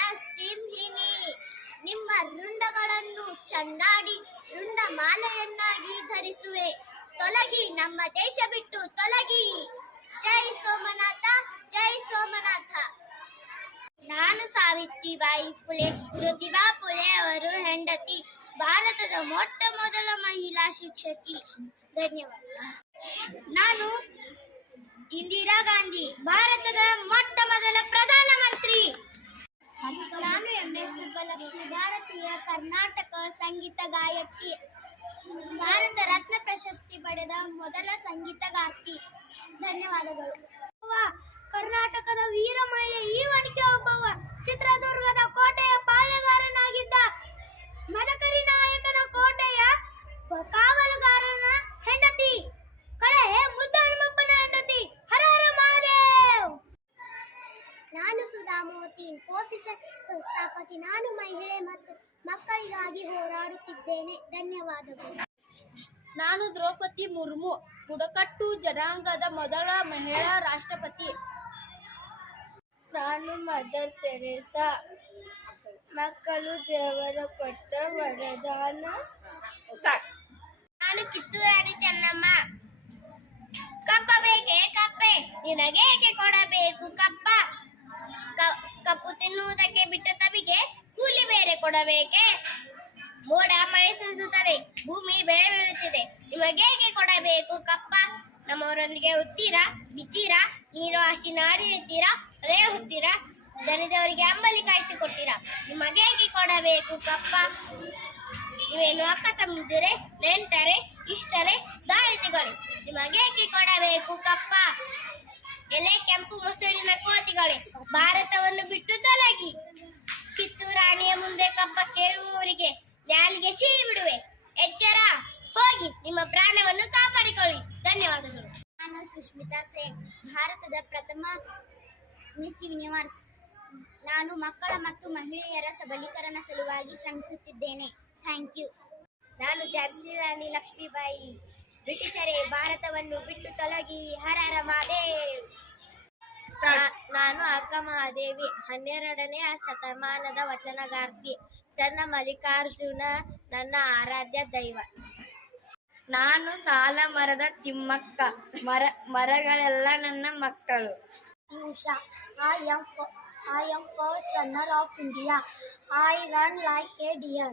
ರಣಸಿಂಹಿನಿ, ನಿಮ್ಮ ರುಂಡಗಳನ್ನು ಚಂಡಾಡಿ ರುಂಡಮಾಲೆಯನ್ನಾಗಿ ಧರಿಸುವೆ. ತೊಲಗಿ, ನಮ್ಮ ದೇಶ ಬಿಟ್ಟು ತೊಲಗಿ. ಜೈ ಸೋಮನಾಥ, ಜೈ ಸೋಮನಾಥ. ನಾನು ಸಾವಿತ್ರಿಬಾಯಿ ಫುಲೆ, ಜ್ಯೋತಿಬಾ ಫುಲೆ ಅವರು ಹೆಂಡತಿ, ಭಾರತದ ಮೊಟ್ಟ ಮೊದಲ ಮಹಿಳಾ ಶಿಕ್ಷಕಿ. ಧನ್ಯವಾದ. ನಾನು ಇಂದಿರಾ ಗಾಂಧಿ, ಭಾರತದ ಮೊಟ್ಟ ಮೊದಲ ಪ್ರಧಾನಮಂತ್ರಿ. ನಾನು MS ಸುಬ್ಬಲಕ್ಷ್ಮಿ, ಭಾರತೀಯ ಕರ್ನಾಟಕ ಸಂಗೀತ ಗಾಯಕಿ, ಭಾರತ ರತ್ನ ಪ್ರಶಸ್ತಿ ಪಡೆದ ಮೊದಲ ಸಂಗೀತಗಾರ್ತಿ. ಧನ್ಯವಾದಗಳು. ಕರ್ನಾಟಕದ ವೀರ ಮಹಿಳೆ ಈವಣಿಕೆ ಒಬ್ಬವ. ಚಿತ್ರದುರ್ಗದ ಕೋಟೆಯ ಪಾಳೆಗಾರನಾಗಿದ್ದ ಮದಕರಿ ನಾಯಕನ ಕೋಟೆಯ ಕಾವಲುಗಾರನ ಹೆಂಡತಿ, ಕಳೆ ಮುದ್ದಹನುಮಪ್ಪನ ಹೆಂಡತಿ. ಹರ ಹರ ಮಹಾದೇವ್. ನಾನು ಸುಧಾ ಮೋತಿ, ಇನ್ಫೋಸಿಸ್ ಸಂಸ್ಥಾಪಕಿ. ನಾನು ಮಹಿಳೆ ಮತ್ತು ಮಕ್ಕಳಿಗಾಗಿ ಹೋರಾಡುತ್ತಿದ್ದೇನೆ. ಧನ್ಯವಾದಗಳು. ನಾನು ದ್ರೌಪದಿ ಮುರ್ಮು, ಬುಡಕಟ್ಟು ಜನಾಂಗದ ಮೊದಲ ಮಹಿಳಾ ರಾಷ್ಟ್ರಪತಿ. ನಾನು ಮದರ್ ತೆರೇಸಾ, ಮಕ್ಕಳು ದೇವರ ಕೊಟ್ಟ ವರದಾನ. ನಾನು ಕಿತ್ತೂರು ರಾಣಿ ಚೆನ್ನಮ್ಮ. ಕಪ್ಪ ಬೇಕೆ ಕಪ್ಪೆ, ನಿನಗೇಕೆ ಕೊಡಬೇಕು ಕಪ್ಪ? ಕಪ್ಪು ತಿನ್ನುವುದಕ್ಕೆ ಬಿಟ್ಟ ತಬಿಗೆ ಕೂಲಿ ಬೇರೆ ಕೊಡಬೇಕೆ? ಮೋಡ ಮಳೆ ಸುರಿಸುತ್ತದೆ, ಭೂಮಿ ಬೆಳೆ ಬೀಳುತ್ತಿದೆ, ನಿಮಗೇಕೆ ಕೊಡಬೇಕು ಕಪ್ಪ? ನಮ್ಮವರೊಂದಿಗೆ ಉತ್ತೀರಾ, ಬಿತ್ತೀರಾ, ನೀರು ಹಾಸಿ ನಾಡಿರ್ತೀರಾ, ಹೊಲೆ ಹೊತ್ತೀರಾ, ದನಿದವರಿಗೆ ಅಂಬಲಿ ಕಾಯಿಸಿಕೊಡ್ತೀರಾ, ನಿಮಗೇಕೆ ಕೊಡಬೇಕು ಕಪ್ಪ? ನೀವೇನು ಅಕ್ಕ ತಮ್ಮಿದ್ದರೆ, ನೆಂಟರೆ, ಇಷ್ಟರೆ, ದಾಳಿತಿಗಳು, ನಿಮಗೇಕೆ ಕೊಡಬೇಕು ಕಪ್ಪ? ಎಲೆ ಕೆಂಪು ಮೊಸಳಿನ ಕೋತಿಗಳೇ, ಭಾರತವನ್ನು ಬಿಟ್ಟು ತೊಲಗಿ. ಕಿತ್ತೂರು ರಾಣಿಯ ಮುಂದೆ ಕಪ್ಪ ಕೇಳುವವರಿಗೆ ನಾಲಿಗೆ ಸೀಳಿ ಬಿಡುವೆ. ಎಚ್ಚರ, ಹೋಗಿ ನಿಮ್ಮ ಪ್ರಾಣವನ್ನು ಕಾಪಾಡಿಕೊಳ್ಳಿ. ಧನ್ಯವಾದಗಳು. ನಾನು ಸುಷ್ಮಿತಾ ಸೇನ್, ಭಾರತದ ಪ್ರಥಮ ಮಿಸ್ ಯೂನಿವರ್ಸ್. ನಾನು ಮಕ್ಕಳ ಮತ್ತು ಮಹಿಳೆಯರ ಸಬಲೀಕರಣ ಸಲುವಾಗಿ ಶ್ರಮಿಸುತ್ತಿದ್ದೇನೆ. Thank you. ನಾನು ಝಾನ್ಸಿ ರಾಣಿ ಲಕ್ಷ್ಮೀಬಾಯಿ, ಬ್ರಿಟಿಷರೇ ಭಾರತವನ್ನು ಬಿಟ್ಟು ತೊಲಗಿ. ಹರ ಹರ ಮಹಾದೇವ್. ನಾನು ಅಕ್ಕ ಮಹಾದೇವಿ, 12ನೇ ಶತಮಾನದ ವಚನಗಾರ್ತಿ. ಚನ್ನ ಮಲ್ಲಿಕಾರ್ಜುನ ನನ್ನ ಆರಾಧ್ಯ ದೈವ. ನಾನು ಸಾಲ ಮರದ ತಿಮ್ಮಕ್ಕ, ಮರಗಳೆಲ್ಲ ನನ್ನ ಮಕ್ಕಳು. Usha, I am first runner of India. I run like a deer.